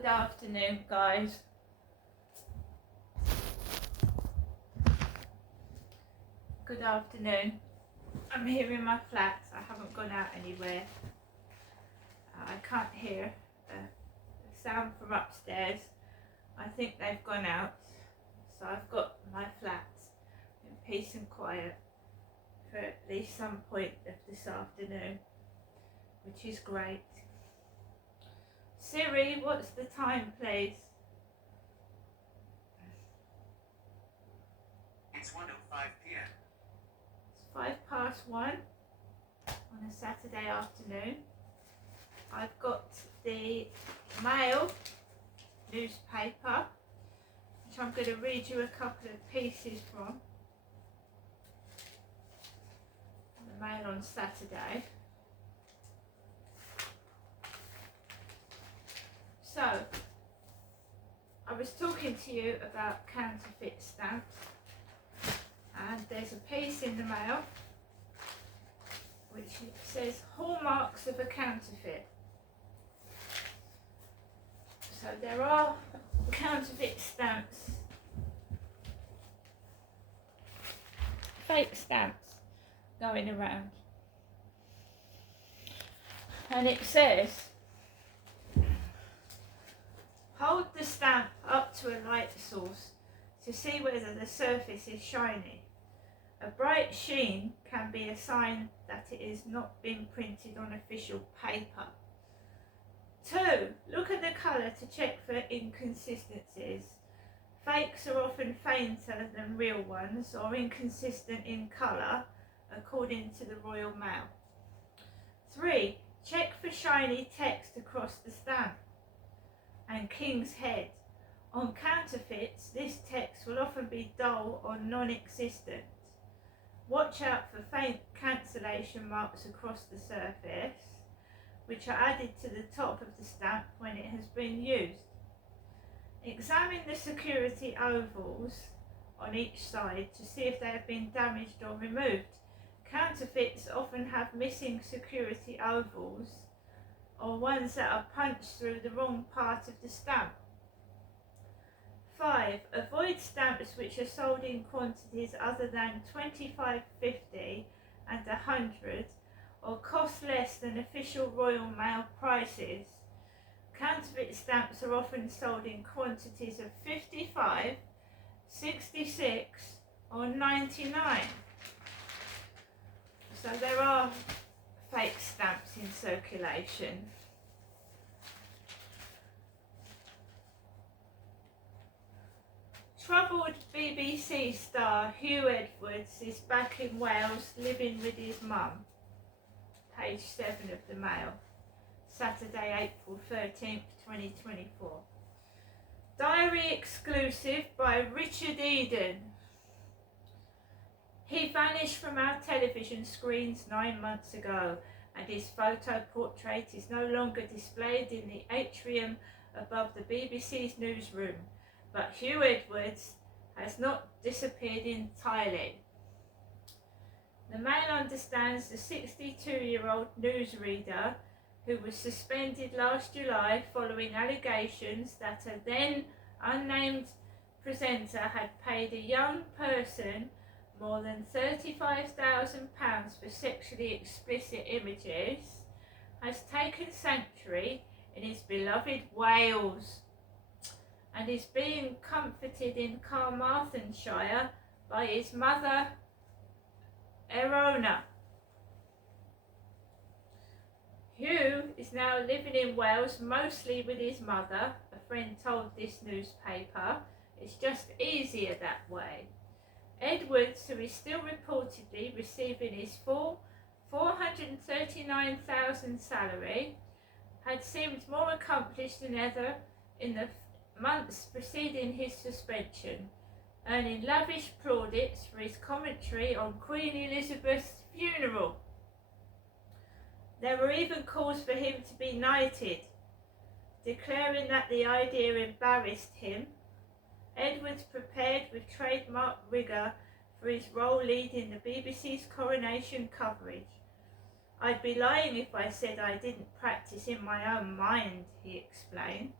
Good afternoon, guys. Good afternoon. I'm here in my flat. I haven't gone out anywhere. I can't hear the sound from upstairs. I think they've gone out. So I've got my flat in peace and quiet for at least some point of this afternoon, which is great. Siri, what's the time, please? It's 1:05 p.m. It's 1:05 on a Saturday afternoon. I've got the Mail newspaper, which I'm going to read you a couple of pieces from. The Mail on Saturday. So, I was talking to you about counterfeit stamps, and there's a piece in the Mail which says hallmarks of a counterfeit. So there are counterfeit stamps, fake stamps going around, and it says, hold the stamp up to a light source to see whether the surface is shiny. A bright sheen can be a sign that it has not been printed on official paper. 2. Look at the colour to check for inconsistencies. Fakes are often fainter than real ones or inconsistent in colour, according to the Royal Mail. 3. Check for shiny text across the stamp and King's Head. On counterfeits, this text will often be dull or non-existent. Watch out for faint cancellation marks across the surface, which are added to the top of the stamp when it has been used. Examine the security ovals on each side to see if they have been damaged or removed. Counterfeits often have missing security ovals or ones that are punched through the wrong part of the stamp. 5. Avoid stamps which are sold in quantities other than 25, 50 and 100 or cost less than official Royal Mail prices. Counterfeit stamps are often sold in quantities of 55, 66 or 99. So there are fake stamps in circulation. Troubled BBC star Huw Edwards is back in Wales living with his mum. Page 7 of the Mail. Saturday, April 13th, 2024. Diary exclusive by Richard Eden. He vanished from our television screens 9 months ago, and his photo portrait is no longer displayed in the atrium above the BBC's newsroom. But Huw Edwards has not disappeared entirely. The Mail understands the 62-year-old newsreader, who was suspended last July following allegations that a then unnamed presenter had paid a young person more than £35,000 for sexually explicit images, has taken sanctuary in his beloved Wales, and is being comforted in Carmarthenshire by his mother, Erona. Huw is now living in Wales, mostly with his mother. A friend told this newspaper, it's just easier that way. Edwards, who is still reportedly receiving his full $439,000 salary, had seemed more accomplished than ever in the months preceding his suspension, earning lavish plaudits for his commentary on Queen Elizabeth's funeral. There were even calls for him to be knighted, declaring that the idea embarrassed him. Edwards prepared with trademark rigour for his role leading the BBC's coronation coverage. I'd be lying if I said I didn't practice in my own mind, he explained.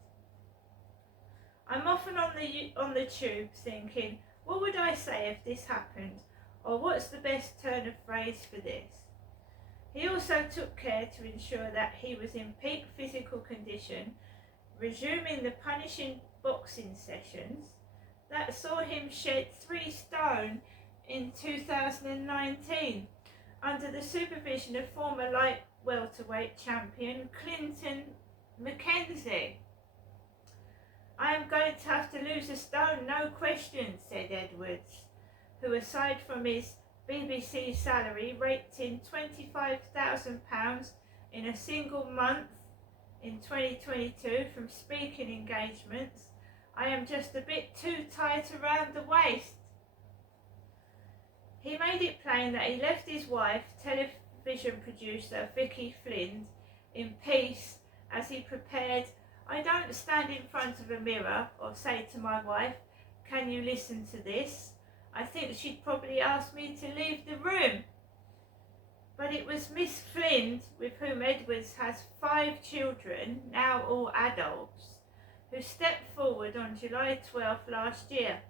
I'm often on the tube thinking, what would I say if this happened? Or what's the best turn of phrase for this? He also took care to ensure that he was in peak physical condition, resuming the punishing boxing sessions that saw him shed 3 stone in 2019 under the supervision of former light welterweight champion Clinton McKenzie. I am going to have to lose a stone, no question, said Edwards, who aside from his BBC salary raked in £25,000 in a single month in 2022 from speaking engagements. I am just a bit too tight around the waist. He made it plain that he left his wife, television producer Vicky Flynn, in peace as he prepared. I don't stand in front of a mirror or say to my wife, can you listen to this? I think she'd probably ask me to leave the room. But it was Miss Flynn, with whom Edwards has 5 children, now all adults, who stepped forward on July 12th last year.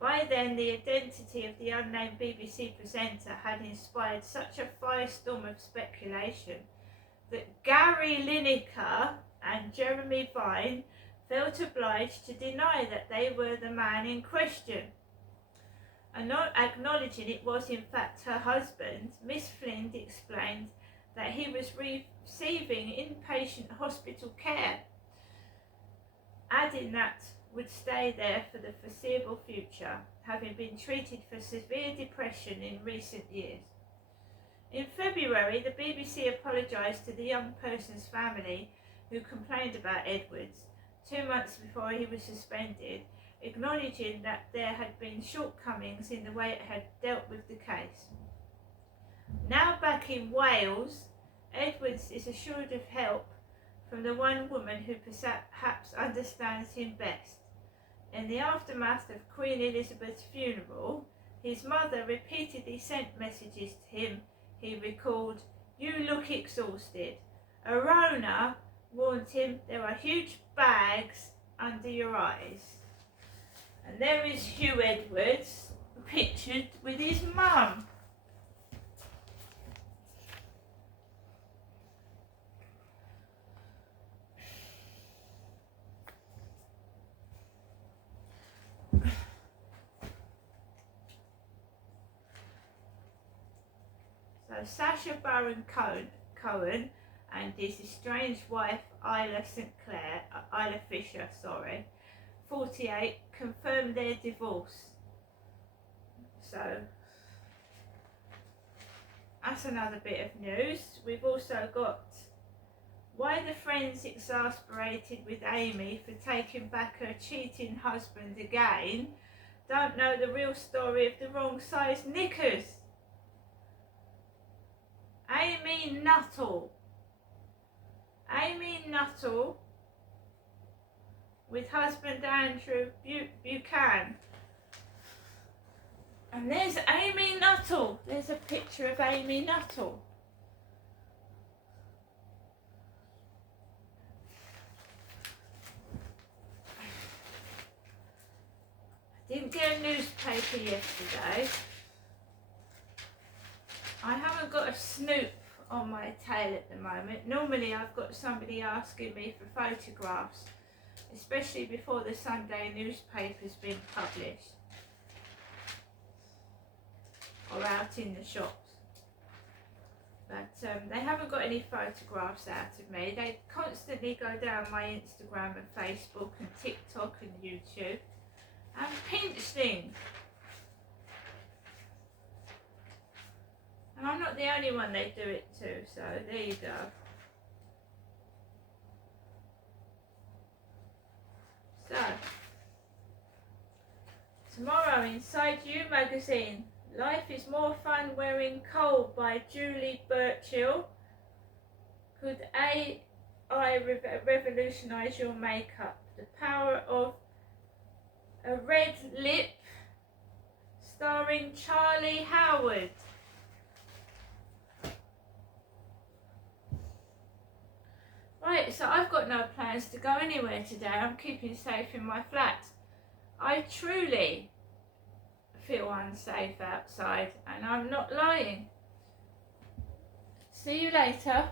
By then, the identity of the unnamed BBC presenter had inspired such a firestorm of speculation that Gary Lineker and Jeremy Vine felt obliged to deny that they were the man in question. And not acknowledging it was in fact her husband, Miss Flynn explained that he was receiving inpatient hospital care, adding that would stay there for the foreseeable future, having been treated for severe depression in recent years. In February, the BBC apologised to the young person's family who complained about Edwards 2 months before he was suspended, acknowledging that there had been shortcomings in the way it had dealt with the case. Now back in Wales, Edwards is assured of help from the one woman who perhaps understands him best. In the aftermath of Queen Elizabeth's funeral, his mother repeatedly sent messages to him. He recalled, "You look exhausted." Arona warned him, "There are huge bags under your eyes." And there is Huw Edwards pictured with his mum. So Sacha Baron Cohen and his estranged wife Isla Fisher, 48, confirmed their divorce. So that's another bit of news. We've also got why the friends exasperated with Amy for taking back her cheating husband again don't know the real story of the wrong size knickers. Amy Nuttall with husband Andrew Buchanan. And there's Amy Nuttall. There's a picture of Amy Nuttall. I didn't get a newspaper yesterday. I haven't got a snoop on my tail at the moment. Normally I've got somebody asking me for photographs, especially before the Sunday newspaper's been published or out in the shops. But they haven't got any photographs out of me. They constantly go down my Instagram and Facebook and TikTok and YouTube and pinch things. And I'm not the only one they do it to, so there you go. So, tomorrow inside You magazine, Life is More Fun Wearing Coal by Julie Burchill. Could AI revolutionise your makeup? The Power of a Red Lip, starring Charlie Howard. Right, so I've got got no plans to go anywhere today. I'm keeping safe in my flat. I truly feel unsafe outside, and I'm not lying. See you later.